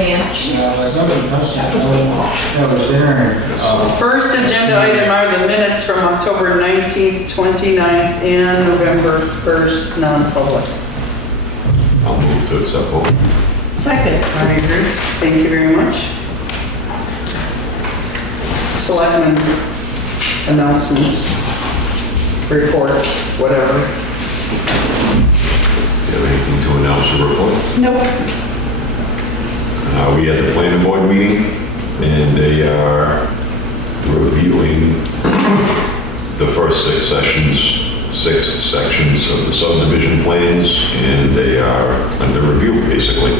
advance. That was there. First agenda item are the minutes from October 19th, 29th, and November 1st, non-public. I'll move to accept both. Second. I agree. Thank you very much. Selectmen announcements, reports, whatever. Do you have anything to announce or report? Nope. We had the planning board meeting, and they are reviewing the first six sections of the subdivision plans, and they are under review, basically.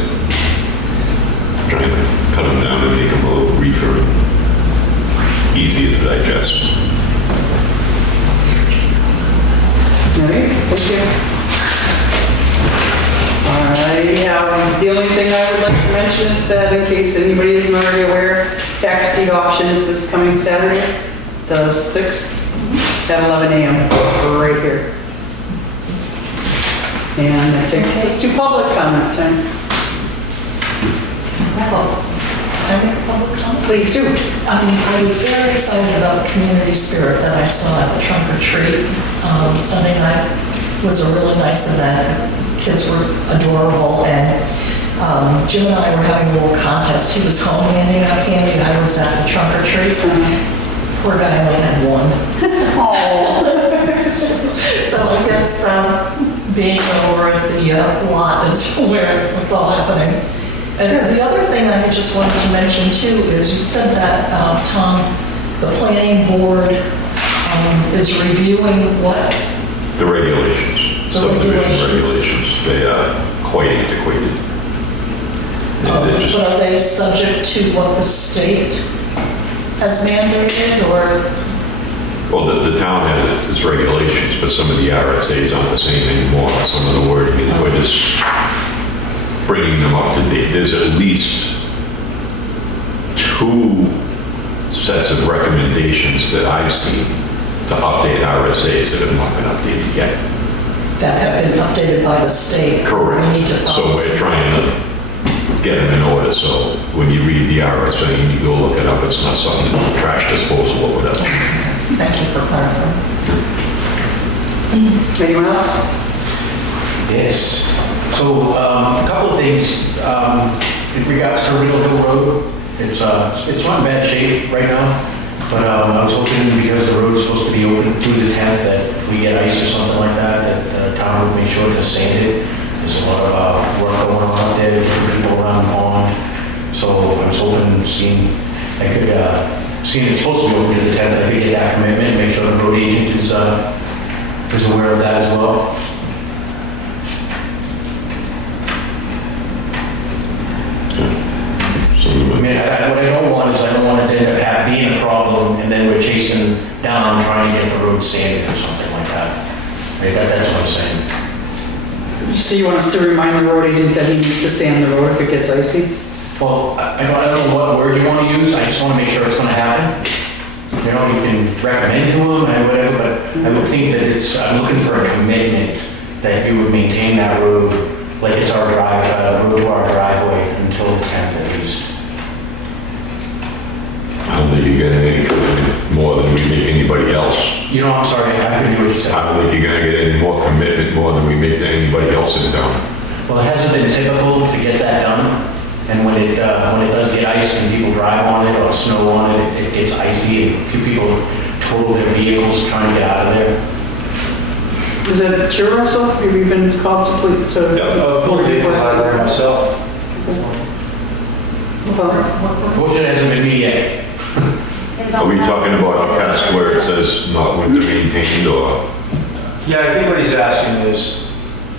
Trying to cut them down and make them a little briefer and easier to digest. All right, thank you. The only thing I would like to mention is that, in case anybody isn't already aware, tax deed auction is this coming Saturday, the 6th, at 11 a.m. We're right here. And that takes us to public comment time. Can I make a public comment? Please do. I was very excited about the community spirit that I saw at the trunk or treat Sunday night. It was a really nice event. Kids were adorable, and Jim and I were having a little contest. He was home handing out candy, and I was at the trunk or treat. Poor guy only had one. So I guess being over at the lot is where it's all happening. And the other thing I just wanted to mention too is you said that, Tom, the planning board is reviewing what? The regulations, subdivision regulations, they are quite antiquated. And they're just- But are they subject to what the state has mandated, or? Well, the town has its regulations, but some of the RSAs aren't the same anymore. Some of the wording is, we're just bringing them up to date. There's at least 2 sets of recommendations that I've seen to update RSAs that have not been updated yet. That have been updated by the state? Correct. We need to So follow we're trying to get them in order, so when you read the RSA and you go look it up, it's not something that's trash disposal or whatever. Thank you for clarifying. Anyone else? Yes. So, a couple of things. In regards to Riddle Hill Road, it's not in bad shape right now, but I was hoping, because the road's supposed to be open through the 10th, that if we get ice or something like that, that the town would make sure to sand it. There's a lot of work going on out there, different people around the pond. So I was hoping, seeing it's supposed to be open to the 10th, I could get that commitment, make sure the road agent is aware of that as well. I mean, what I don't want is, I don't want it to end up being a problem, and then we're chasing down trying to get the road sanded or something like that. Right, that's what I'm saying. So you want us to remind the road agent that he needs to sand the road if it gets icy? Well, I don't know what word you want to use, I just want to make sure it's going to happen. You know, you can recommend to him and whatever, but I would think that I'm looking for a commitment that you would maintain that road like it's our road to our driveway until the 10th at least. I don't think you're getting any commitment more than we make anybody else. You know, I'm sorry, I couldn't hear what you said. I don't think you're gonna get any more commitment more than we make to anybody else in town. Well, it hasn't been typical to get that done, and when it does get ice and people drive on it or snow on it, it gets icy, and a few people total their vehicles trying to get out of there. Is it true, Russell? Have you been called to pull vehicles out of there myself. Motion hasn't been made yet. Are we talking about up past where it says not winter maintained, or? Yeah, I think what he's asking is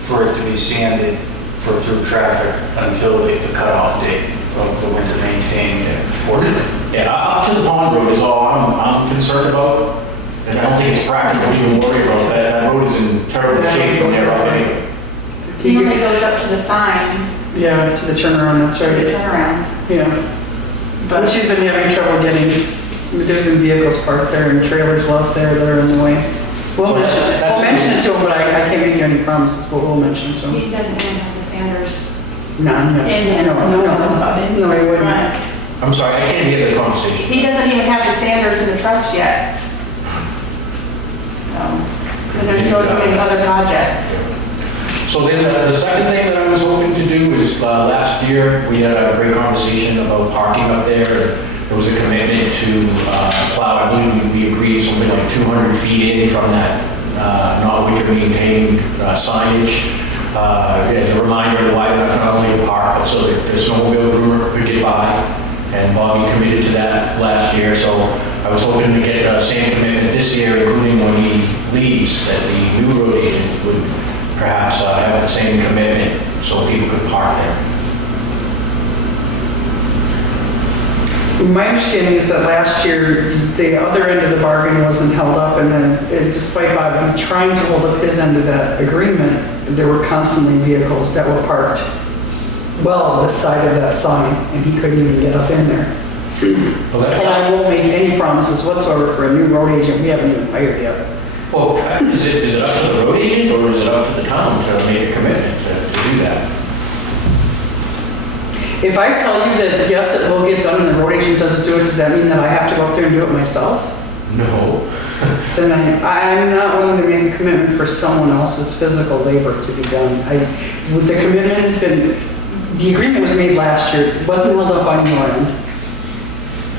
for it to be sanded through traffic until the cutoff date of the winter maintained portion. Yeah, up to the pond road is all I'm concerned about, and I don't think it's practical to even worry about that. That road is in terrible shape from there already. He only goes up to the sign, Yeah, to the turnaround, that's to the right. turnaround. Yeah. But she's been having trouble getting, there's been vehicles parked there and trailers left there that are in the way. We'll mention it to him, but I can't make you any promises, but we'll mention it to him. He doesn't even have the sanders. None, no. And No, no, no, he wouldn't. Right. I'm sorry, I can't hear the conversation. He doesn't even have the sanders in the trucks yet. So, because they're still doing other projects. So then the second thing that I was hoping to do is last year, we had a great conversation about parking up there. There was a commitment to plow, I believe we agreed something like 200 feet in from that not winter maintained signage. As a reminder to widen enough not only to park, but so that the snowmobile groomer could get by. And Bobby committed to that last year, so I was hoping to get the same commitment this year, including when he leaves, that the new road agent would perhaps have the same commitment so people could park there. My understanding is that last year, the other end of the bargain wasn't held up, and then despite Bob trying to hold up his end of that agreement, there were constantly vehicles that were parked well this side of that sign, and he couldn't even get up in there. Well, And I won't make any promises whatsoever for a new road agent we haven't even hired yet. well, is it up to the road agent or is it up to the town to make a commitment to do that? If I tell you that, yes, it will get done and the road agent doesn't do it, does that mean that I have to go up there and do it myself? No. Then I'm not willing to make a commitment for someone else's physical labor to be done. The commitment has been, the agreement was made last year, it wasn't held up on your end.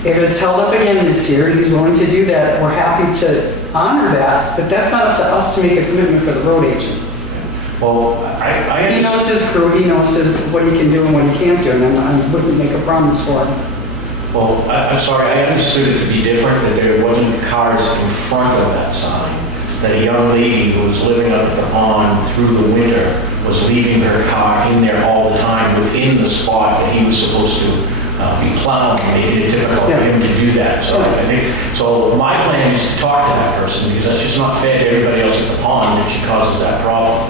If it's held up again this year, he's willing to do that, we're happy to honor that, but that's not up to us to make a commitment for the road agent. Well, I He knows his crew, he knows what he can do and what he can't do, and I wouldn't make a promise for him. Well, I'm sorry, I understood it to be different, that there wasn't cars in front of that sign. That a young lady who was living up at the pond through the winter was leaving her car in there all the time within the spot that he was supposed to be plowing, making it difficult for him to do that. So I think, so my plan is to talk to that person, because that's just not fair to everybody else at the pond that she causes that problem.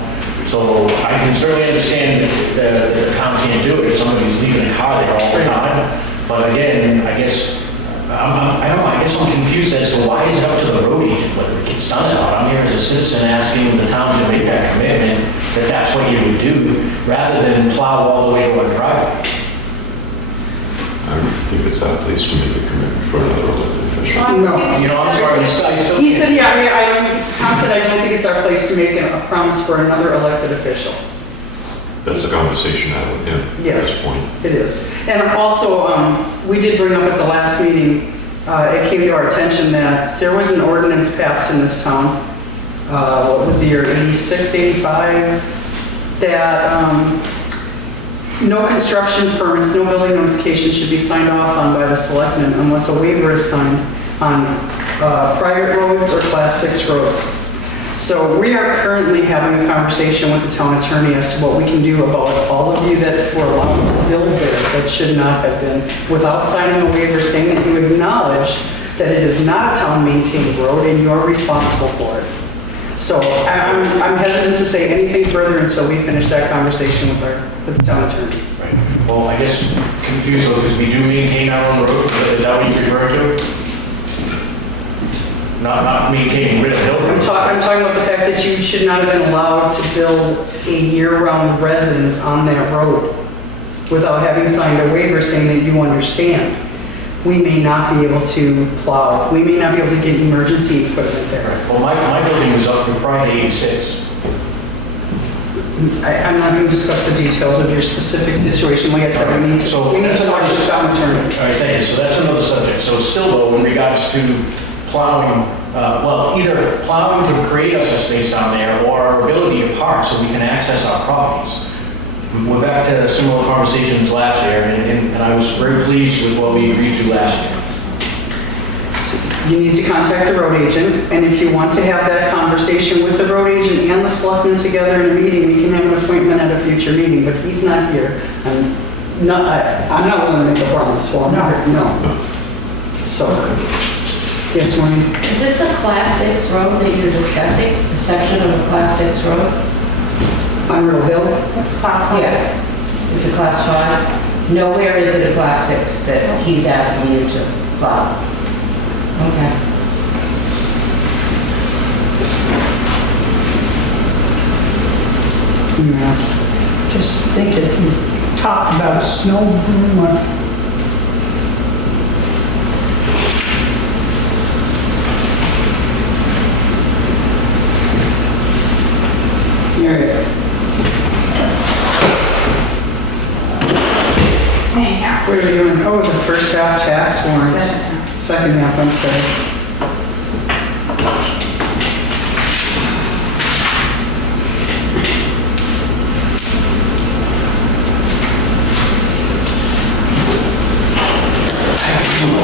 So I can certainly understand that the town can't do it if somebody's leaving a car there all the time. But again, I guess, I don't know, I guess I'm confused as to why is it up to the road agent whether it gets done or not. I'm here as a citizen asking the town to make that commitment, that that's what you would do, rather than plow all the way to our driveway. I don't think it's our place to make a commitment for another elected official. No. You know, I'm sorry, I still He can't. said, Tom said, I don't think it's our place to make a promise for another elected official. That's a conversation I have with him at Yes, this point. it is. And also, we did bring up at the last meeting, it came to our attention that there was an ordinance passed in this town, what was the year, 86, 85, that no construction permits, no building notification should be signed off on by the selectmen unless a waiver is signed on private roads or class 6 roads. So we are currently having a conversation with the town attorney as to what we can do about all of you that were allowed to build there that should not have been, without signing a waiver saying that you acknowledge that it is not a town-maintained road and you're responsible for it. So I'm hesitant to say anything further until we finish that conversation with the town attorney. Right. Well, I guess confused though, because we do maintain our own road, is that what you refer to? Not maintaining rid of I'm buildings. talking about the fact that you should not have been allowed to build a year-round residence on that road without having signed a waiver saying that you understand. We may not be able to plow. We may not be able to get emergency equipment there. Well, my building was up to Friday 86. I'm not going to discuss the details of your specific situation. Like I said, we need to talk to the town attorney. All right, thank you. So that's another subject. So still though, in regards to plowing, well, either plowing to create us a space down there or our ability to park so we can access our properties. We're back to similar conversations last year, and I was very pleased with what we agreed to last year. You need to contact the road agent, and if you want to have that conversation with the road agent and the selectmen together in a meeting, we can have an appointment at a future meeting, but he's not here. I'm not willing to make a promise for him. No. So, yes, Maureen? Is this a Class 6 road that you're discussing? A section of a Class 6 road? On Riddle Hill? That's possible. Yeah. Is it Class 5? Nowhere is it a Class 6 that he's asking you to plow. Okay. Yes. Just thinking, talked about a snow bloomer. All right. What are we doing? Oh, the first half tax warrant. Second half, I'm sorry.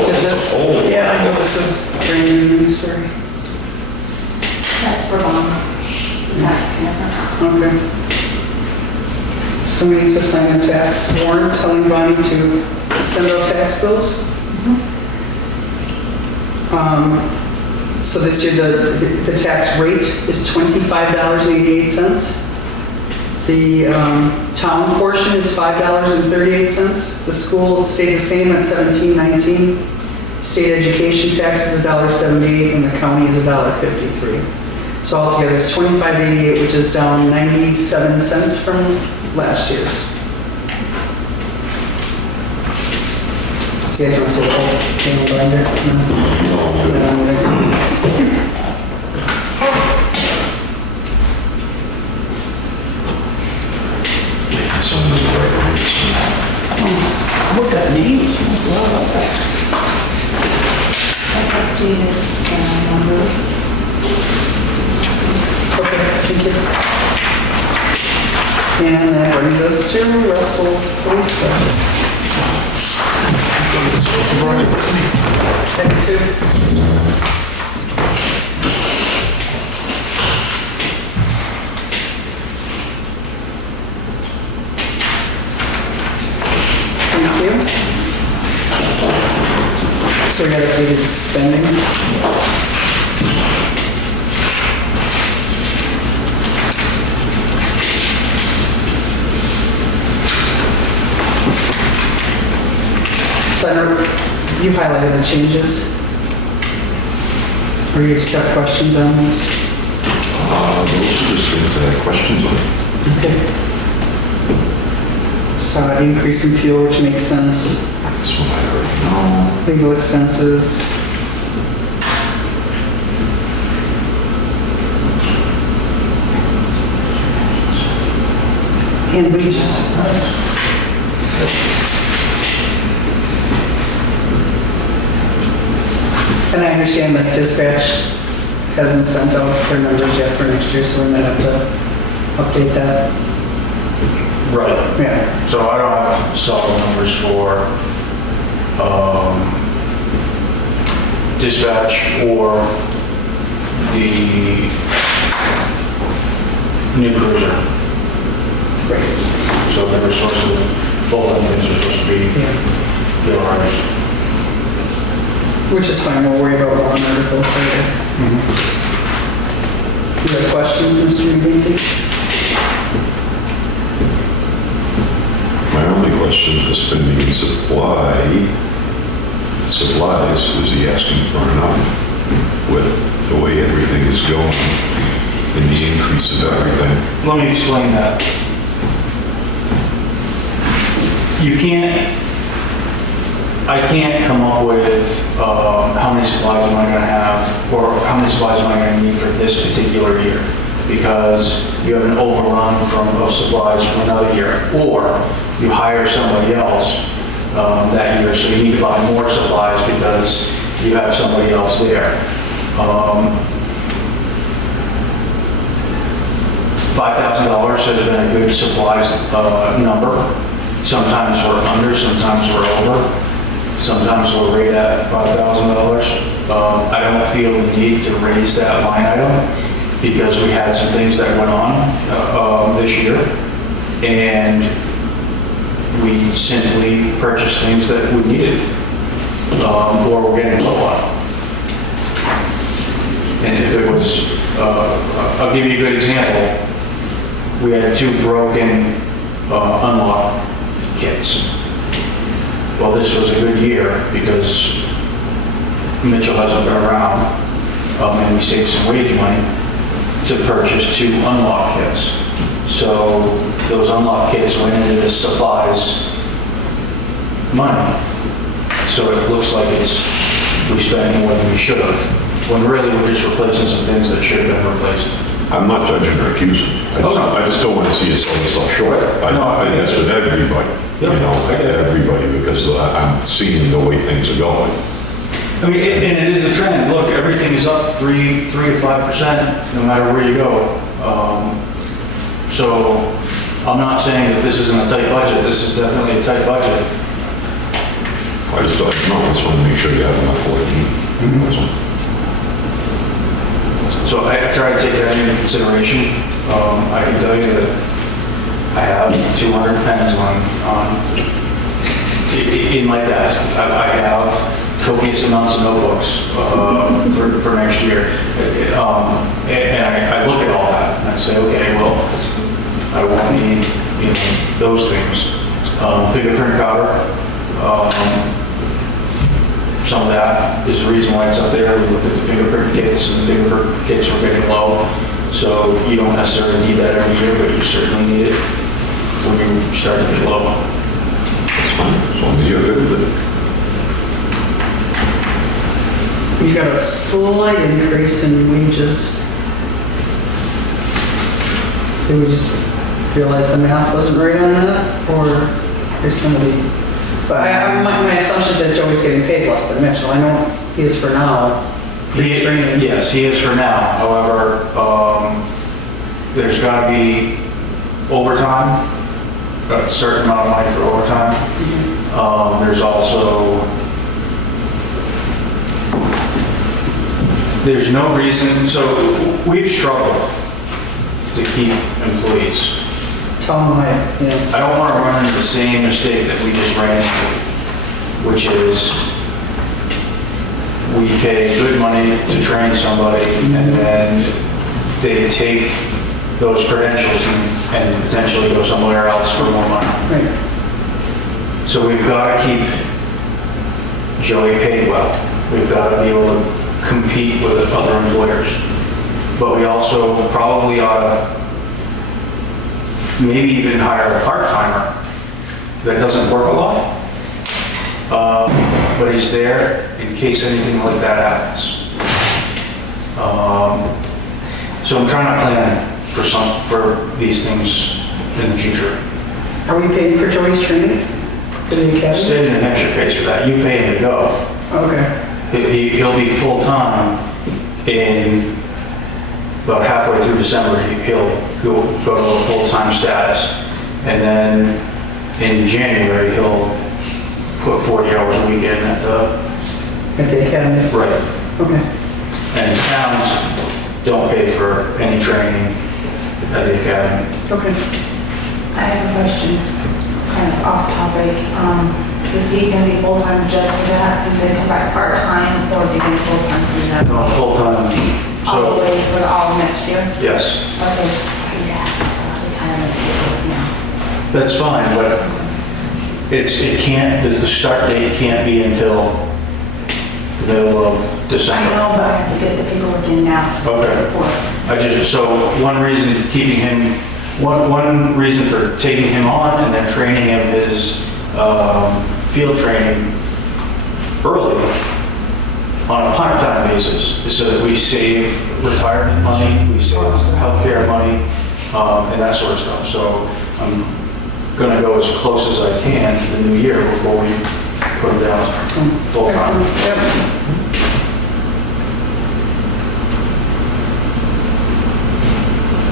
Did this? Yeah, I know this is brand new, sorry. That's for bond. Okay. So we need to sign a tax warrant telling Bonnie to send out tax bills. So this year, the tax rate is $25.88. The town portion is $5.38. The school stayed the same at $17.19. State education tax is $1.78, and the county is $1.53. So altogether, it's $25.88, which is down 97 cents from last year's. You guys want to see the whole thing blender? Look at these. Updated numbers. Okay, thank you. And that brings us to Russell's police budget. Thank you. Thank you. So we got updated spending. So I know you've highlighted the changes. Or you just have questions on those? Those are just things that I have questions on. Okay. So increase in fuel, which makes sense. This one I already know. Legal expenses. And wages. And I understand that dispatch hasn't sent out their numbers yet for next year, so we might have to update that. Right. Yeah. So I don't have solid numbers for dispatch or the new cruiser. Great. So they were supposed to, both of them things are supposed to be realized. Which is fine, we'll worry about warrant articles later. You have questions, Mr. McGinty? My only question is the spending in supplies, is he asking for enough with the way everything is going and the increase of everything? Let me explain that. I can't come up with how many supplies am I going to have, or how many supplies am I going to need for this particular year, because you have an overrun of supplies from another year, or you hire somebody else that year, so you need to buy more supplies because you have somebody else there. $5,000 has been a good supplies number. Sometimes we're under, sometimes we're over. Sometimes we'll rate at $5,000. I don't feel the need to raise that line item because we had some things that went on this year, and we simply purchased things that we needed or we're getting low on. And if it was, I'll give you a good example. We had 2 broken unlock kits. Well, this was a good year because Mitchell hasn't been around, and we saved some wage money to purchase 2 unlock kits. So those unlock kits went into the supplies money. So it looks like we spent more than we should have, when really we're just replacing some things that should have been replaced. I'm not judging or accusing. Oh, no. I just don't want to see us sell yourself short. No, I I guess with everybody, you Yeah, know, I get it. everybody, because I'm seeing the way things are going. I mean, and it is a trend. Look, everything is up 3 to 5%, no matter where you go. So I'm not saying that this isn't a tight budget. This is definitely a tight budget. I just don't know, I just want to make sure you have enough for it. That's all. So I try to take that into consideration. I can tell you that I have 200 pens in my desk. I have copious amounts of notebooks for next year. And I look at all that and I say, okay, well, I won't need, those things. Fingerprint cover. Some of that is the reason why it's up there. We looked at the fingerprint kits, and the fingerprint kits were getting low. So you don't necessarily need that every year, but you certainly need it when you start to get low. That's fine, as long as you're good with it. You got a slight increase in wages. Did we just realize the math wasn't right on that, or is somebody? But my assumption is that Joey's getting paid less than Mitchell. I know he is for now. Yes, he is for now. However, there's got to be overtime, a certain amount of money for overtime. There's also, there's no reason, so we've struggled to keep employees. Tell him I don't want to run into the same mistake that we just ran into, which is we pay good money to train somebody and then they take those credentials and potentially go somewhere else for more money. Right. So we've got to keep Joey paid well. We've got to be able to compete with other employers. But we also probably ought to maybe even hire a part-timer that doesn't work a lot, but he's there in case anything like that happens. So I'm trying to plan for these things in the future. Are we paying for Joey's training for the academy? State of New Hampshire pays for that. You pay him to go. Okay. He'll be full-time in about halfway through December. He'll go to a full-time status. And then in January, he'll put 40 hours a week in at the academy? Right. Okay. And towns don't pay for any training at the academy. Okay. I have a question, kind of off topic. Is he going to be full-time just for that? Does they come back part-time or is he going to be full-time for that? No, full-time. All the So, way for all of next year? yes, Okay. Yeah, retirement now. that's fine, but the start date can't be until the middle of I December. know, but I have to get the paperwork in now. Okay. So one reason for taking him on and then training him is field training early on a part-time basis is so that we save retirement money, we save healthcare money, and that sort of stuff. So I'm gonna go as close as I can to the new year before we put him down full-time. Yep.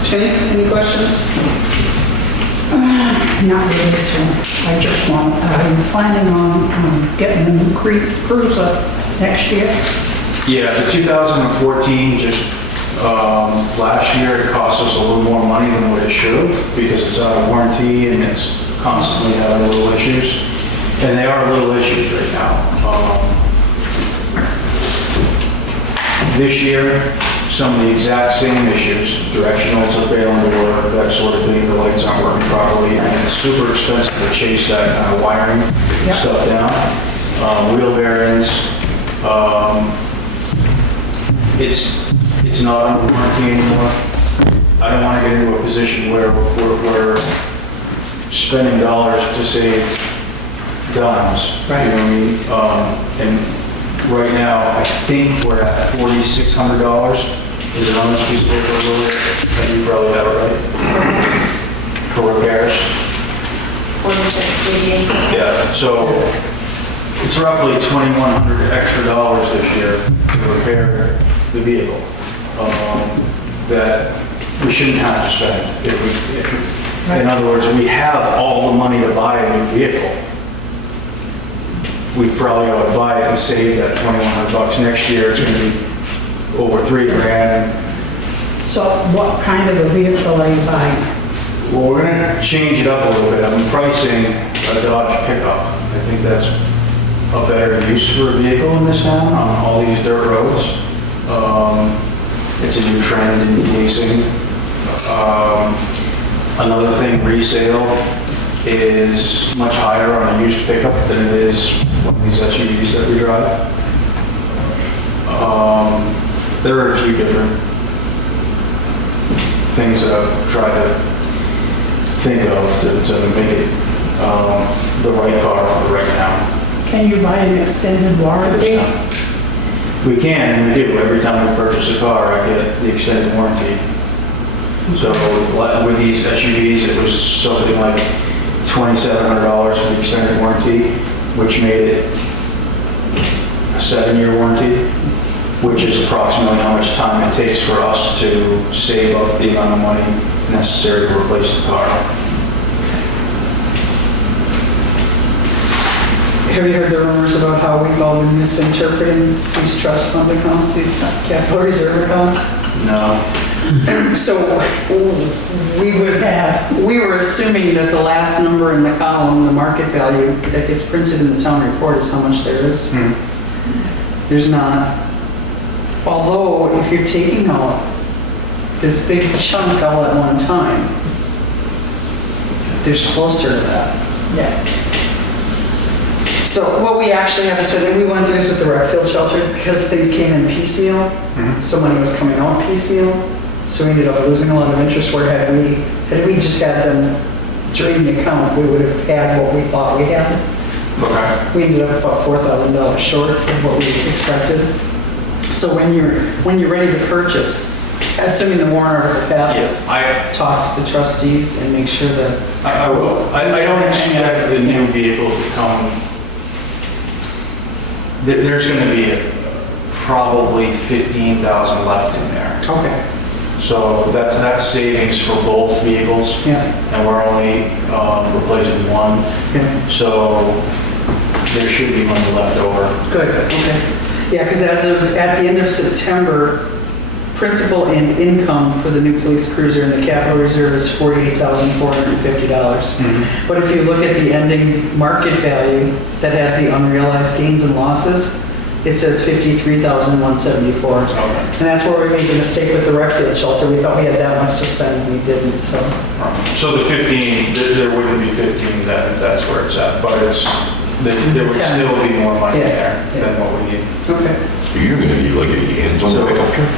Jenny, any questions? Not really, so I'm planning on getting a new cruiser next year. Yeah, the 2014, just last year, it cost us a little more money than what it should have because it's out of warranty and it's constantly having little issues. And they are little issues right now. This year, some of the exact same issues, directionals are failing to work, that sort of thing, the lights aren't working properly, and it's super expensive to chase that kind of wiring stuff down. Wheel bearings, it's not under warranty anymore. I don't want to get into a position where we're spending dollars to save dimes. Right. You know what I mean? And right now, I think we're at $4,600. Is it on this piece of paper a little bit? You probably have it right. For repairs. 4688. Yeah, so it's roughly $2,100 extra dollars this year to repair the vehicle that we shouldn't have to spend. In other words, we have all the money to buy a new vehicle. We probably ought to buy it and save that $2,100. Next year, it's going to be over $3,000. So what kind of a vehicle are you buying? Well, we're going to change it up a little bit. I'm pricing a Dodge pickup. I think that's a better use for a vehicle in this town on all these dirt roads. It's a new trend in leasing. Another thing, resale is much higher on a used pickup than it is one of these SUVs that we drive. There are a few different things that I've tried to think of to make it the right car for the right town. Can you buy an extended warranty? We can, and we do. Every time we purchase a car, I get the extended warranty. So with these SUVs, it was something like $2,700 for the extended warranty, which made it a 7-year warranty, which is approximately how much time it takes for us to save up the amount of money necessary to replace the car. Have you heard the rumors about how we've all been misinterpreting these trust fund accounts, these capital reserve accounts? No. So we were assuming that the last number in the column, the market value that gets printed in the town report is how much there is. There's not. Although if you're taking out this big chunk all at one time, there's closer to that. Yes. So what we actually have to spend, and we went through this with the rec field shelter, because things came in piecemeal, so money was coming out piecemeal, so we ended up losing a lot of interest, where had we just got them drain the account, we would have had what we thought we had. Okay. We ended up about $4,000 short of what we expected. So when you're ready to purchase, assuming the warrant article passes, talk to the trustees and make sure that... I will. I don't expect the new vehicle to come. There's going to be probably $15,000 left in there. Okay. So that's savings for both vehicles. Yeah. And we're only replacing one. Okay. So there should be money left over. Good, okay. Yeah, because at the end of September, principal and income for the new police cruiser in the capital reserve is $48,450. But if you look at the ending market value that has the unrealized gains and losses, it says $53,174. Okay. And that's where we made the mistake with the rec field shelter. We thought we had that much to spend and we didn't, so. So the 15, there wouldn't be 15 that's where it's at, but there would still be more money there than what we need. Okay. You're gonna need like any hands on the pickup truck?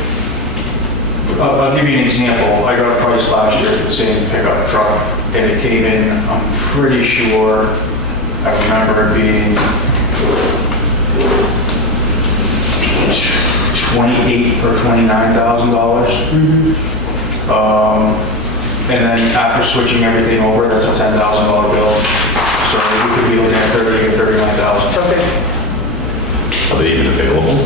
I'll give you an example. I got a price last year for the same pickup truck, and it came in, I'm pretty sure, I remember it being $28,000 or $29,000. And then after switching everything over, that's a $10,000 bill. So we could be looking at $30,000 or $39,000. Okay. Are they even available?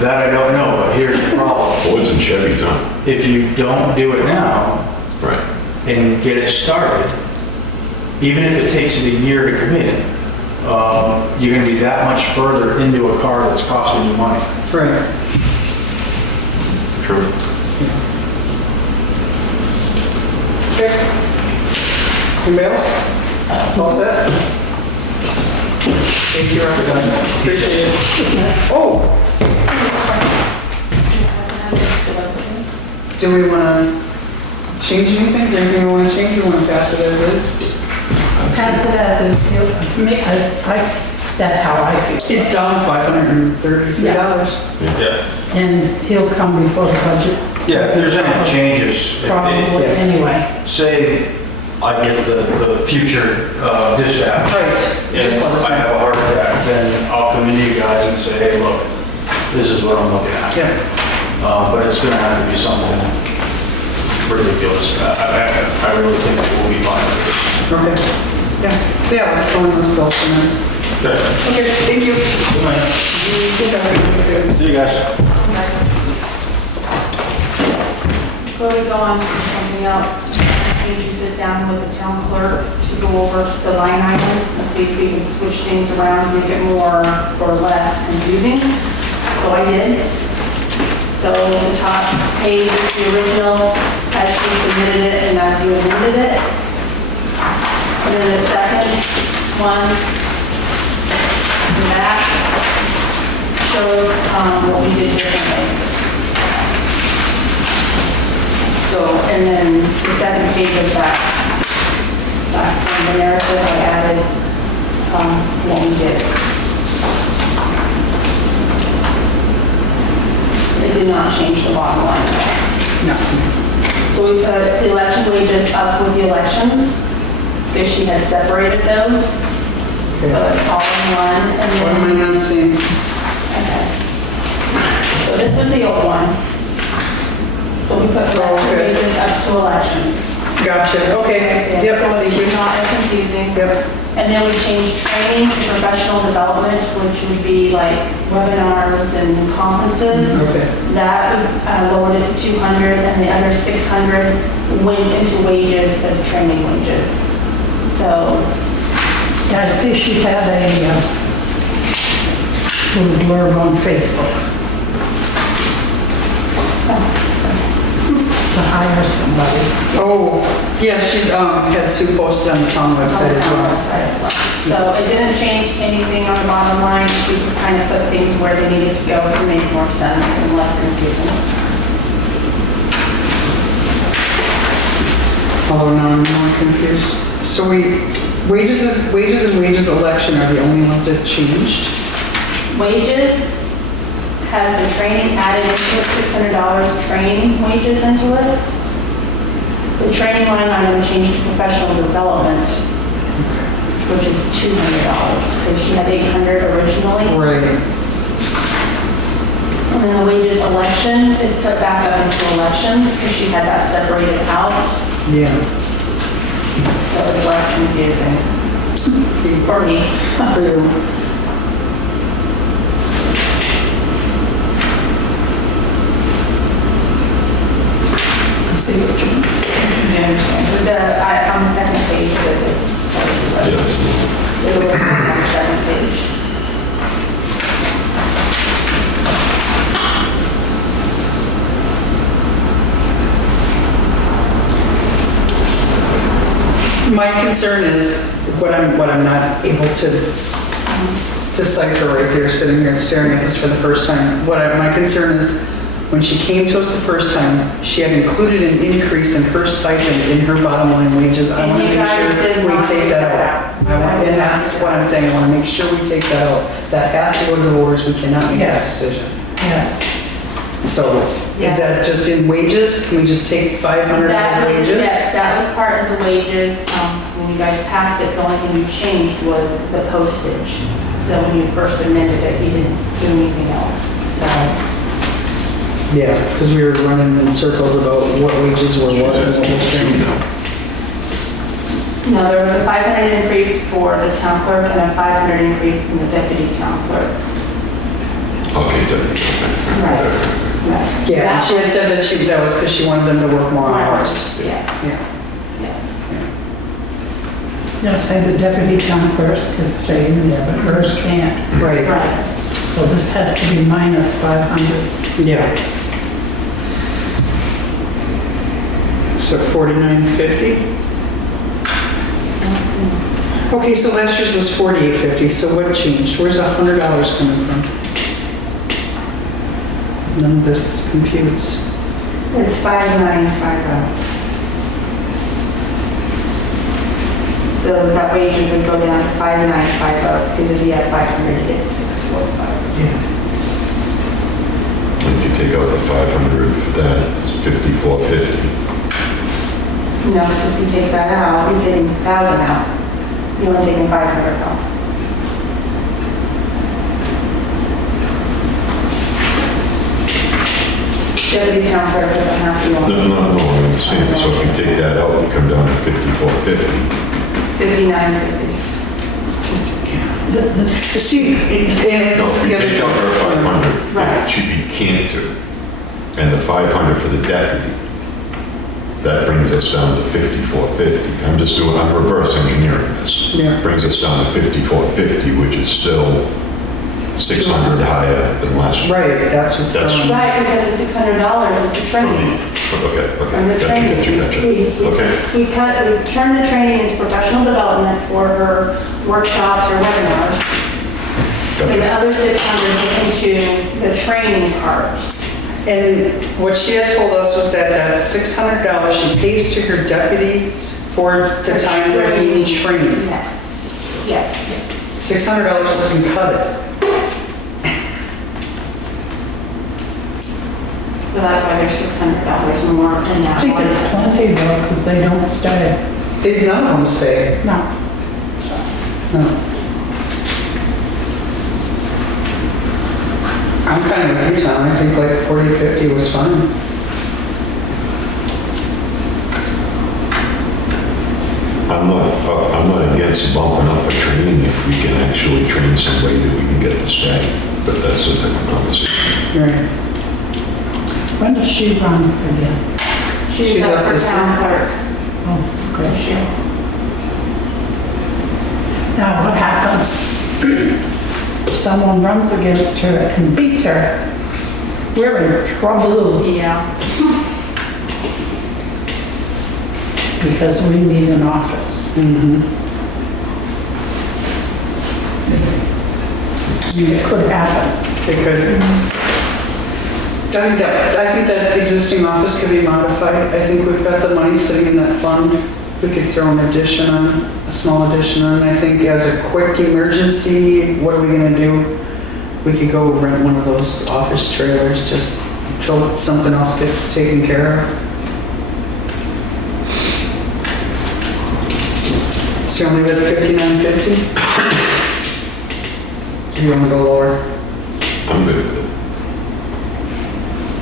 That I don't know, but here's the problem. Fords and Chevys, huh? If you don't do it now Right. and get it started, even if it takes it a year to come in, you're going to be that much further into a car that's costing you money. Right. True. Okay. Anybody else? All set? Thank you, Russ. Appreciate it. Oh! Do we want to change anything? Is there anything we want to change? We want to pass it as is? Pass it as is. That's how I feel. It's down $533. Yeah. And he'll come before the budget. Yeah, if there's any changes. Probably, anyway. Say I get the future dispatch. Right, just let us And I know. have a heart attack, then I'll come into you guys and say, hey, look, this is what I'm looking at. Yeah, But it's gonna have to be something ridiculous. I really think that we'll be fine with this. okay. Yeah, let's go on those bills for now. Okay. Okay, thank you. Good night. See you guys. Before we go on to something else, I need to sit down with the town clerk to go over the line items and see if we can switch things around to make it more or less confusing. So I did. So the top page is the original, as she submitted it and as you amended it. And then the second one, the back, shows what we did differently. So, and then the second page of that last one, the narrative, I added what we did. It did not change the bottom line at all. No. So we put the election wages up with the elections, because she had separated those. So it's all in one, and What am I then, not seeing? okay. So this was the old one. So we put election okay. wages up to elections. Gotcha, okay. Yep, So thank you. it's not as confusing. Yep, And then we changed training to professional development, which would be like webinars and conferences. okay. That lowered it to 200, and the other 600 went into wages as training wages. So, Yeah, I see she had a little blurb on Facebook. To hire somebody. Oh, yeah, she's, had Sue posted on the town website as well. So it didn't change anything on the bottom line. We just kind of put things where they needed to go to make more sense and less confusing. Although now I'm more confused. So wages and wages election are the only ones that changed? Wages has the training added into it, $600 training wages into it. The training line item changed to professional development, which is $200, because she had 800 originally. Right. And then the wages election is put back up into elections, because she had that separated out, Yeah. so it's less confusing for me. For you. I see what you mean. Do you understand? On the second page, does it tell you what? Yes. There's a little on the second page. My concern is what I'm not able to decipher right here, sitting here staring at this for the first time. My concern is, when she came to us the first time, she had included an increase in her stipend in her bottom line wages. I And want to you make guys sure did we not take take that that out. out. And that's what I'm saying, I want to make sure we take that out. That has to go to the voters, we cannot make that Yes. decision. Yes. So, is that just in wages? Can we just take 500 out That of was, wages? yes, that was part of the wages. When you guys passed it, the only thing you changed was the postage. So when you first amended it, you didn't do anything else, so. Yeah, because we were running in circles about what wages were what and what was changed. No, there was a 500 increase for the town clerk and a 500 increase in the deputy town clerk. Okay, done. Right. Yeah, and she had said that was because she wanted them to work more hours. Yes, Yeah. yes. Yeah, say the deputy town clerks could stay in there, but hers can't. Right, Right. So this has to be minus 500. yeah. So 49.50? Okay, so last year's was 48.50, so what changed? Where's $100 coming from? None of this computes. It's 5950. So that wages would go down to 5950, because if you have 500, you get 645. Yeah. If you take out the 500 for that, it's 5450. No, so if you take that out, you're taking 1,000 out. You're only taking 500 out. Deputy town clerk doesn't have to. No, I understand. So if you take that out, you come down to 5450. 59.50. See, No, if you take out her 500, Right. it should be Cantor, and the 500 for the deputy. That brings us down to 5450. I'm reverse engineering this. Yeah. Brings us down to 5450, which is still 600 higher than last year. right, that's what's That's- going on. Right, because the $600 is the training. Okay, And the training. gotcha. Okay. We turned the training into professional development for her workshops or webinars. And the Gotcha. other 600 went into the training part. And what she had told us was that that's $600 she pays to her deputies for the time they're being trained. Yes, yes. $600 doesn't cut it. So that's why there's $600 more in I that think one. it's plenty though, because they don't stay. None of them say. No. No. I'm kind of with you, Tom. I think like 40, 50 was fine. I'm not against bumping up for training if we can actually train somebody that we can get the staff, but that's a different conversation. Right. When does she run again? She's up for this town year. clerk. Oh, okay. She- Now, what happens? Someone runs against her and beats her. We're in trouble Yeah. because we need an office. Mm-hmm. I mean, it could happen. It could. I think that existing office could be modified. I think we've got the money sitting in that fund. We could throw an addition on, a small addition on. I think as a quick emergency, what are we gonna do? We could go rent one of those office trailers just until something else gets taken care of. So you're only at 59.50? Do you wanna go lower? I'm good with it.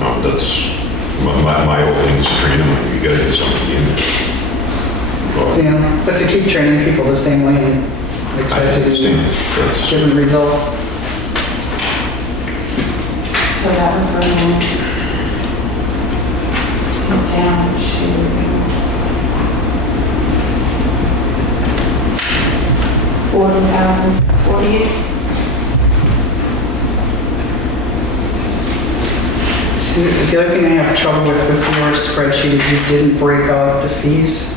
No, that's, my opening's training, you gotta get somebody in there. Well, Yeah, but to keep training people the same way and I expect to understand. see That's- different results. So that would bring it down to 40,648. See, the other thing I have trouble with your spreadsheet is you didn't break out the fees.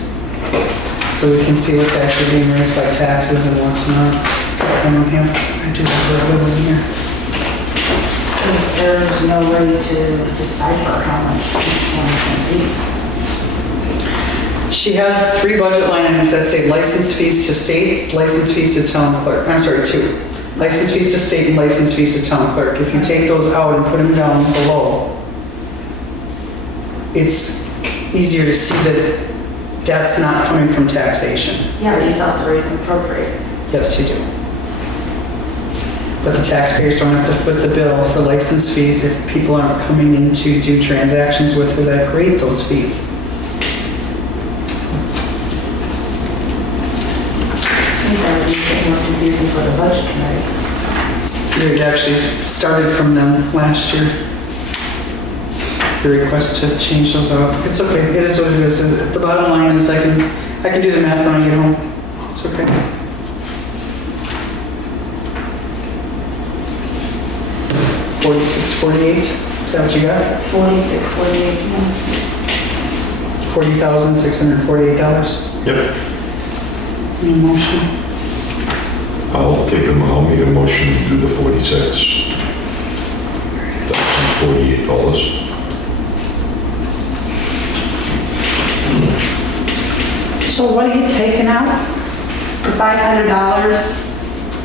So we can see what's actually being raised by taxes and what's not. I don't have, I do have a little one here. There's no way to decipher how much each one can be. She has 3 budget line items that say license fees to state, license fees to town clerk. I'm sorry, 2. License fees to state and license fees to town clerk. If you take those out and put them down below, it's easier to see that that's not coming from taxation. Yeah, but you still have to raise and appropriate. Yes, you do. But the taxpayers don't have to foot the bill for license fees if people aren't coming in to do transactions with her that create those fees. I think that would be getting more confusing for the budget committee. We actually started from them last year. The request to change those out. It's okay, it is what it is. The bottom line is I can do the math when I get home. It's okay. $46.48, is that what you got? It's 4648, yeah. $40,648. Yep. Any motion? I'll make a motion to do the $46,048. So what are you taking out? The $500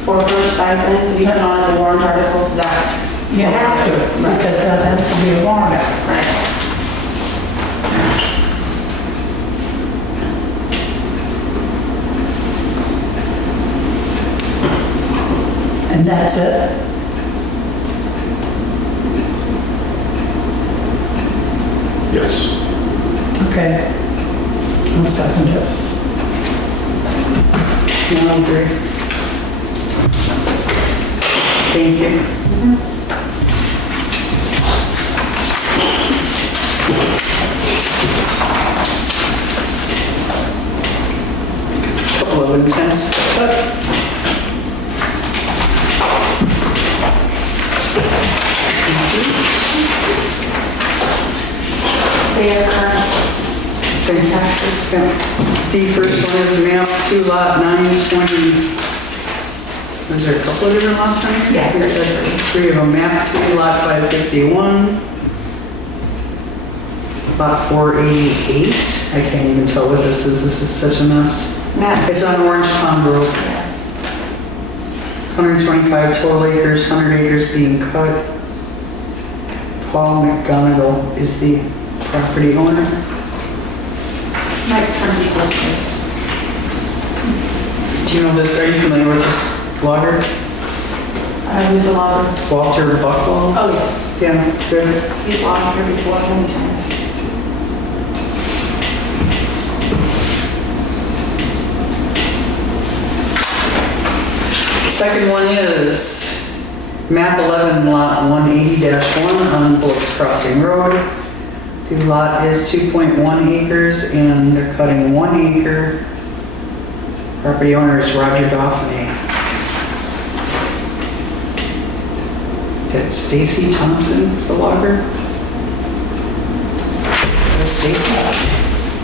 for her stipend to be put on as a warrant article so that You have to, because that has to be a warrant article. Right. And that's it. Yes. Okay. I'll second it. No, I agree. Thank you. Couple of intense, but They are current taxes. the first one is map 2 lot 920. Is there a couple of different lots on here? Yeah, there's Three of them, map 3 lot 551. Lot 488. I can't even tell what this is such a mess. Map. It's on Orange Pond Road. Yeah. 125 total acres, 100 acres being cut. Paul McGonigal is the property owner. Might turn these like this. Do you know this, are you familiar with this logger? I was a logger. Walter Buckwell? Oh, yes. Yeah, good. He's logged here before many times. Second one is map 11 lot 180-1 on Bullocks Crossing Road. The lot is 2.1 acres and they're cutting 1 acre. Property owner is Roger Dauphine. That's Stacy Thompson, is the logger. That's Stacy?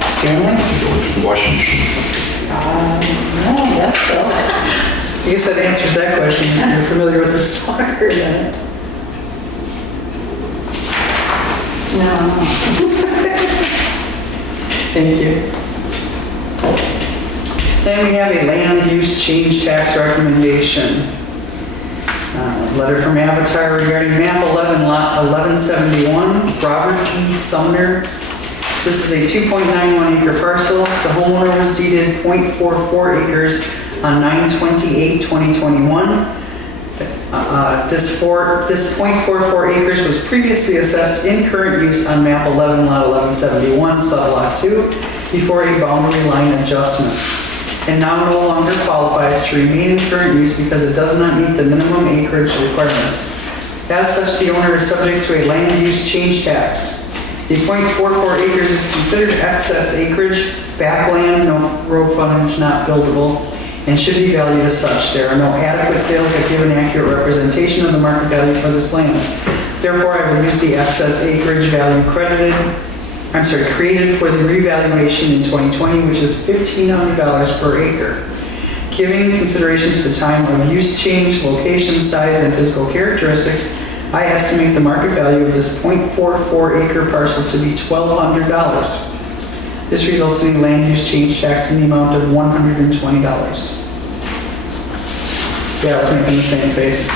Stanley? Washington. No, I guess so. I guess that answers that question. You're familiar with this logger then? No. Thank you. Then we have a land use change tax recommendation. Letter from Avatar regarding map 11 lot 1171, Robert E. Sumner. This is a 2.91 acre parcel. The homeowner was deeded .44 acres on 9/28/2021. This .44 acres was previously assessed in current use on map 11 lot 1171 sublot 2 before a boundary line adjustment, and now no longer qualifies to remain in current use because it does not meet the minimum acreage requirements. As such, the owner is subject to a land use change tax. The .44 acres is considered excess acreage, backland, no road frontage, not buildable, and should be valued as such. There are no adequate sales that give an accurate representation of the market value for this land. Therefore, I will use the excess acreage value created for the revaluation in 2020, which is $1,500 per acre. Giving consideration to the time of use change, location, size, and physical characteristics, I estimate the market value of this .44 acre parcel to be $1,200. This results in a land use change tax in the amount of $120. Yeah, I was making the same face.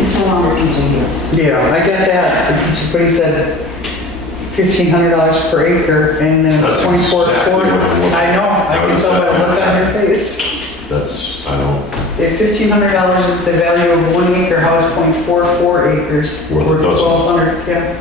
It's no longer contiguous. Yeah, I get that, but he said $1,500 per acre, and then it's That's .44. exactly what it was. I know, I can tell by the look on your face. That's, I don't, If $1,500 is the value of 1 acre, how is .44 acres Worth a worth dozen. $1,200? Yeah.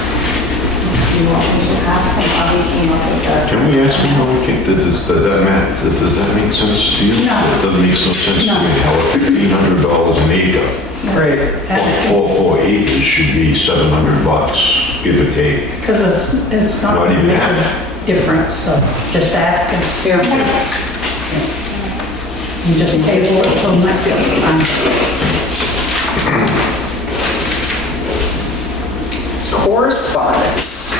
You want me to ask him how he came up with that? can we ask him how we can, does that make sense to you? No. That makes no sense to No. me. How $1,500 an acre, Right. .44 acres should be $700, give or take. Because it's not Not gonna even make half. different, so just asking. Yeah. And just table it till next time. Correspondence.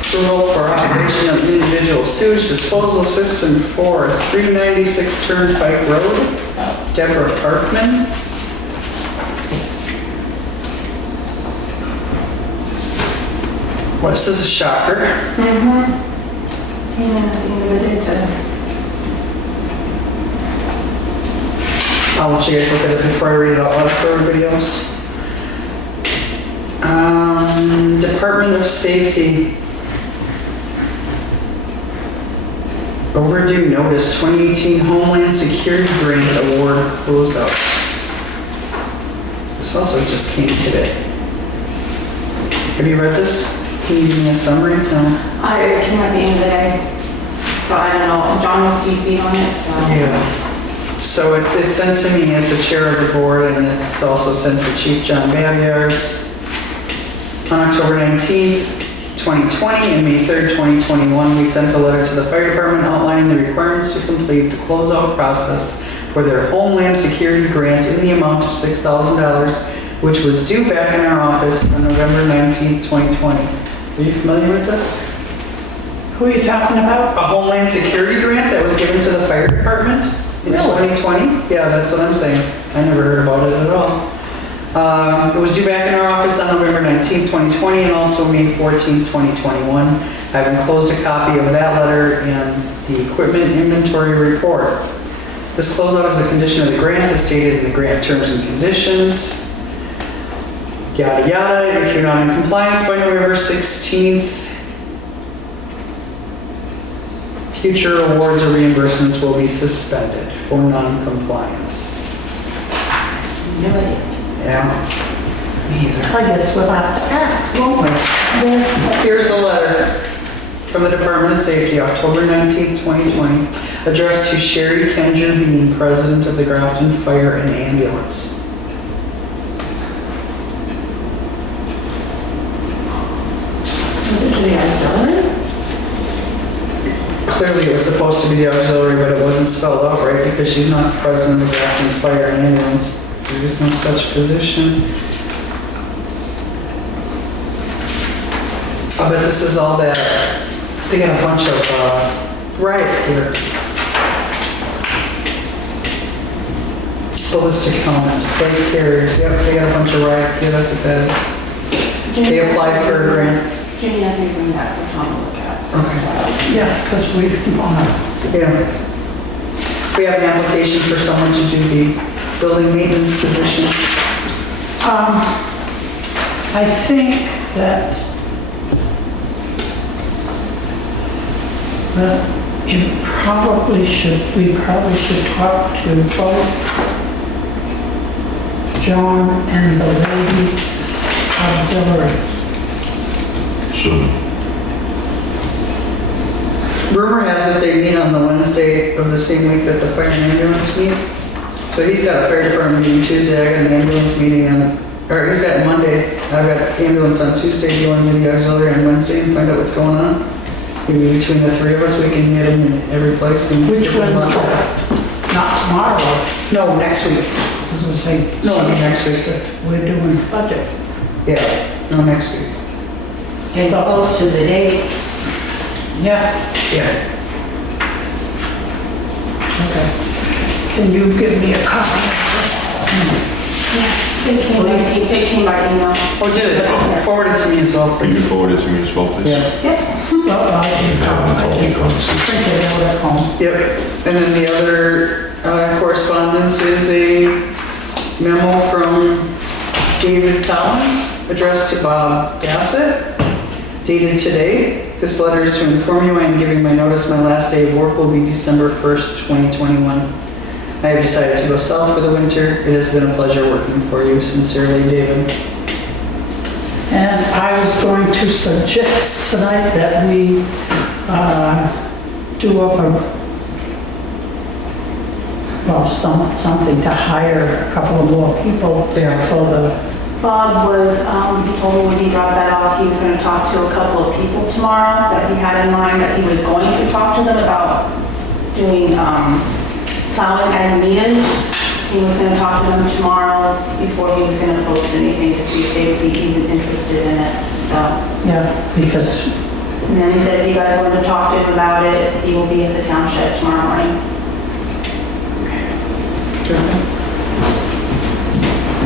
Approval for operation of individual sewage disposal system for 396 Turnpike Road. Deborah Parkman. Well, this is a shocker. Came in at the end of the day today. I'll let you guys look at it before I read it out loud for everybody else. Department of Safety. Overdue notice, 2018 Homeland Security Grant Award closeout. This also just came today. Have you read this? Can you give me a summary? No. It came at the end of the day, so I don't know, John was CC'd on it, so. Yeah. So it's sent to me as the chair of the board, and it's also sent to Chief John Baviars. On October 19th, 2020 and May 3rd, 2021, we sent a letter to the fire department outlining the requirements to complete the closeout process for their Homeland Security Grant in the amount of $6,000, which was due back in our office on November 19th, 2020. Are you familiar with this? Who are you talking about? A Homeland Security Grant that was given to the fire department in 2020? Yeah, that's what I'm saying. I never heard about it at all. It was due back in our office on November 19th, 2020, and also May 14th, 2021. I have enclosed a copy of that letter and the equipment inventory report. This closeout is a condition of the grant as stated in the grant terms and conditions. Yada yada, if you're not in compliance by November 16th, future awards or reimbursements will be suspended for non-compliance. No idea. Yeah. I guess we'll have to ask, won't we? Yes. Here's the letter from the Department of Safety, October 19th, 2020, addressed to Sherry Kenger Bean, President of the Grafton Fire and Ambulance. Clearly it was supposed to be the auxiliary, but it wasn't spelled out right because she's not the President of the Grafton Fire and Ambulance. There is no such position. I bet this is all that, they got a bunch of, right here. Ballistic helmets, plate carriers, yep, they got a bunch of riot, yeah, that's what that is. They applied for a grant. Jimmy has me bring that for Tom to look at. Okay. Yeah, because we've, Yeah. We have an application for someone to do the building maintenance position. I think that we probably should talk to both John and the ladies auxiliary. So, Rumor has it they meet on the Wednesday of the same week that the fire and ambulance meet. So he's got a fire department meeting Tuesday, I got an ambulance meeting on, or he's got Monday, I've got ambulance on Tuesday, do you want to do the auxiliary on Wednesday and find out what's going on? Maybe between the three of us, we can get him in every place and. Which Wednesday? Not tomorrow. No, next week. I was gonna say, No, I mean next week. we're doing budget. Yeah, no, next week. And close to the date. Yeah. Yeah. Okay. Can you give me a copy of this? It came by email. Oh, did it? Forward it to me as well, can you please. forward it to me as well, please? Yeah. Well, I can print it out at home. Yep, and then the other correspondence is a memo from David Collins addressed to Bob Gassett, dated today. This letter is to inform you I am giving my notice. My last day of work will be December 1st, 2021. I have decided to go south for the winter. It has been a pleasure working for you. Sincerely, David. And I was going to suggest tonight that we do up something to hire a couple of more people Yeah. for the Bob was, he told me when he dropped that off, he was gonna talk to a couple of people tomorrow that he had in mind, that he was going to talk to them about doing, plowing as needed. He was gonna talk to them tomorrow before he was gonna post anything to see if they would be even interested in it, so. Yeah, because And then he said if you guys wanted to talk to him about it, he will be at the town shed tomorrow morning.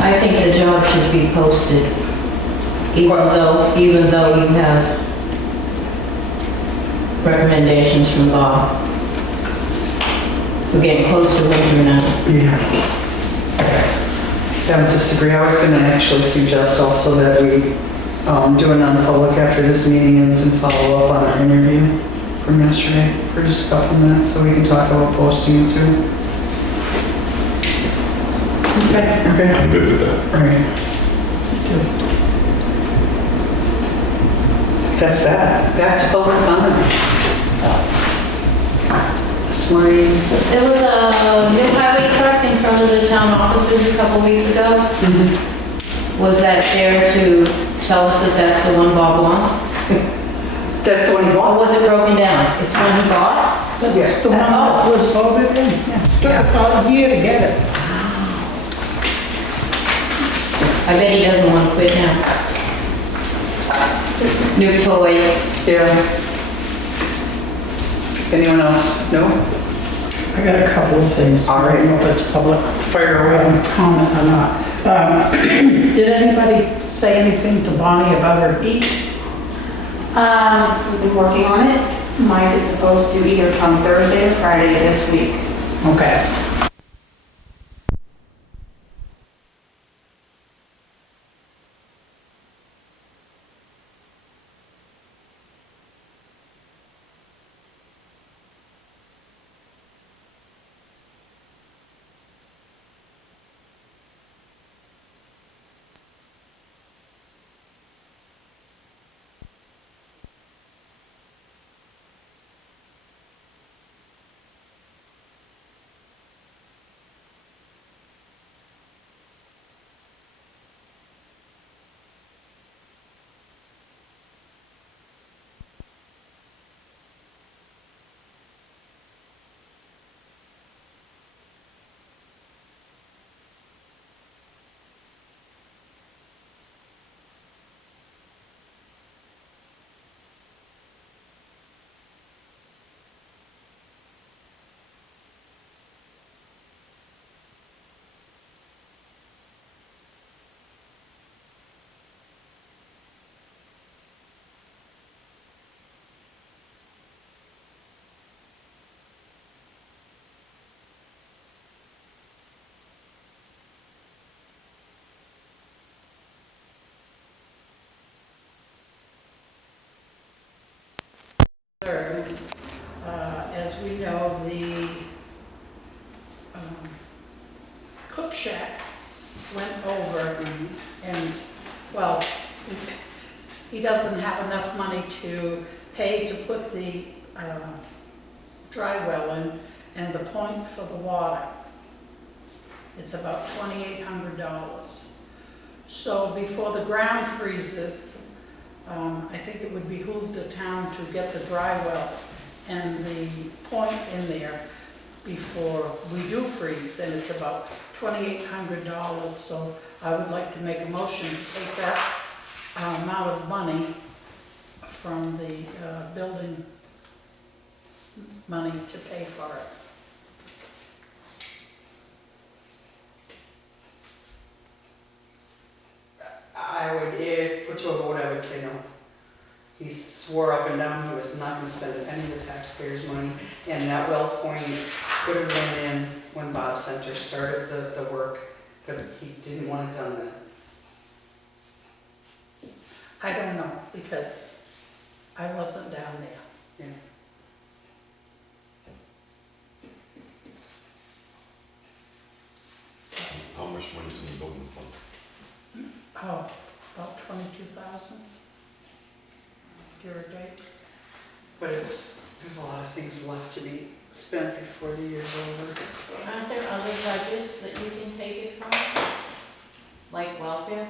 I think the job should be posted, even though you have recommendations from Bob. We're getting close to winter now. Yeah. I don't disagree. I was gonna actually suggest also that we do a non-public after this meeting ends and follow up on our interview from yesterday for just a couple minutes so we can talk about posting it too. Okay. I'm good with that. All right. That's that. Back to public comment. This morning. There was a new highway truck in front of the town offices a couple weeks ago. Was that there to tell us that that's the one Bob wants? That's the one you Or want? was it broken down? It's one he bought? that's the one that was voted in. Yeah. Took us all a year to get it. I bet he doesn't want to quit now. New toy. Yeah. Anyone else? No? I got a couple of things. All right. I don't know if it's public Fire away. comment or not. Did anybody say anything to Bonnie about her heat? We've been working on it. Mike is supposed to either come Thursday or Friday this week. Okay. As we know, the cook shack went over and, well, he doesn't have enough money to pay to put the dry well in and the point for the water. It's about $2,800. So before the ground freezes, I think it would behoove the town to get the dry well and the point in there before we do freeze, and it's about $2,800. So I would like to make a motion to take that amount of money from the building money to pay for it. I would, if put to a vote, I would say no. He swore up and down he was not going to spend any of the taxpayers' money, and that well point could have went in when Bob Center started the work, but he didn't want it done then. I don't know, because I wasn't down there. Yeah. How much money is in the building fund? Oh, about 22,000, give or take. But there's a lot of things left to be spent before the year's over. Aren't there other budgets that you can take it from? Like welfare?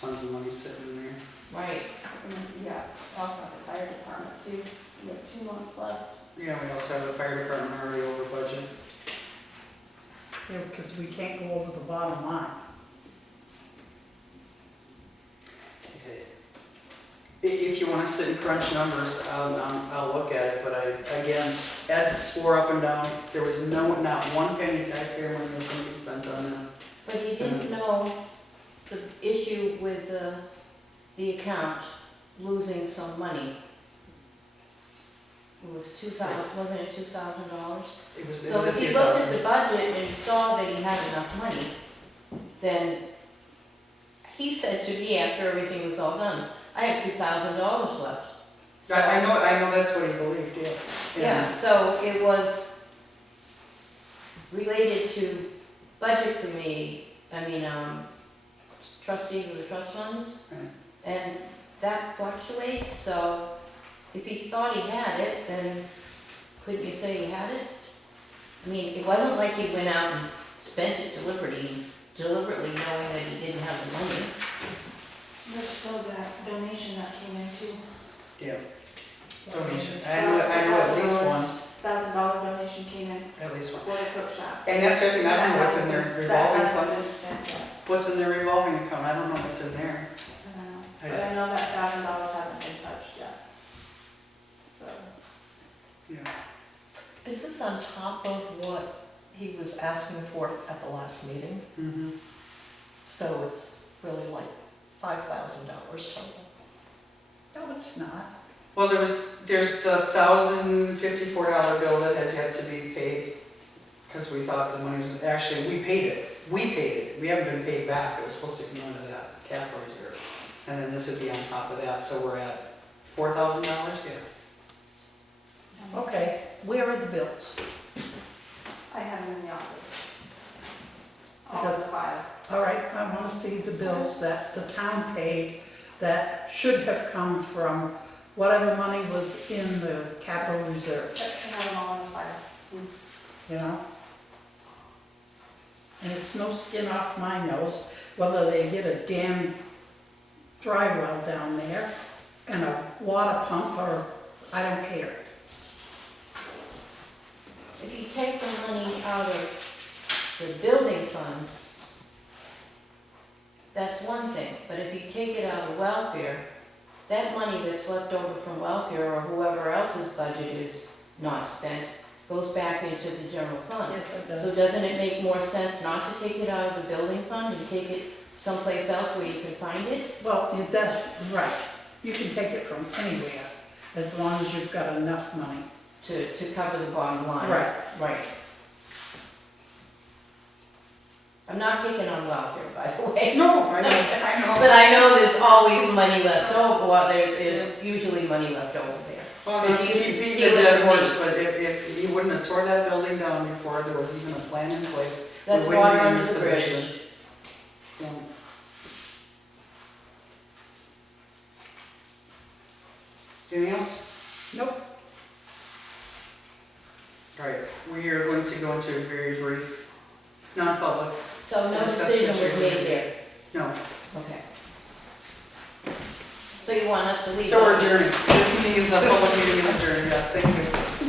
Tons of money sitting in there. Right. And then, yeah, also have the fire department too. We have 2 months left. Yeah, we also have the fire department already over budget. Yeah, because we can't go over the bottom line. If you want to sit and crunch numbers, I'll look at it, but again, Ed swore up and down, there was not one penny taxpayer money was going to be spent on that. But he didn't know the issue with the account losing some money. It was wasn't it $2,000? It was So a if he few looked at thousand. the budget and saw that he had enough money, then he said to me after everything was all done, I have $2,000 left. So- I know that's what he believed, yeah. Yeah, so it was related to budget committee, trustees of the trust funds. Right. And that fluctuates, so if he thought he had it, then couldn't you say he had it? I mean, it wasn't like he went out and spent it deliberately knowing that he didn't have the money. There's still that donation that came in too. Yeah. Donation. I know at least one, $1,000 donation came in at least one. for the cook shop. And that's the other thing, I don't know what's in their revolving That fund. hasn't been spent yet. What's in their revolving account? I don't know what's in there. I don't know. But I know that $1,000 hasn't been touched yet. So, Yeah. Is this on top of what he was asking for at the last meeting? Mm-hmm. So it's really like $5,000 total. No, it's not. Well, there's the $1,054 bill that has yet to be paid, because we thought the money was, actually, we paid it. We haven't been paid back, it was supposed to come out of that capital reserve. And then this would be on top of that, so we're at $4,000, yeah. Okay, where are the bills? I have them in the office. All in the file. All right, I want to see the bills that the town paid that should have come from whatever money was in the capital reserve, I have them all in the file. you know? And it's no skin off my nose whether they get a damn dry well down there and a water pump, or I don't care. If you take the money out of the building fund, that's one thing, but if you take it out of welfare, that money that's left over from welfare or whoever else's budget is not spent, goes back into the general fund. Yes, it So doesn't it make more sense not to take it out of the building fund and take it someplace else where you can find it? Well, it does, right. You can take it from anywhere as long as you've got enough money. To cover the bottom line? Right. Right. I'm not picking on welfare, by the way. No, I know. But I know there's always money left over, well, there is usually money left over there. Well, If that's you beating steal a it dead from me. horse, but if you wouldn't have tore that building down before there was even a plan in place, we That's wouldn't water be in under this the position. bridge. Yeah. Anything else? Nope. All right, we are going to go into a very brief, non-public. So no Discuss decision was issues. made there? No, Okay. So you want us to leave? so we're adjourning. This meeting is, the public meeting is adjourned, yes, thank you.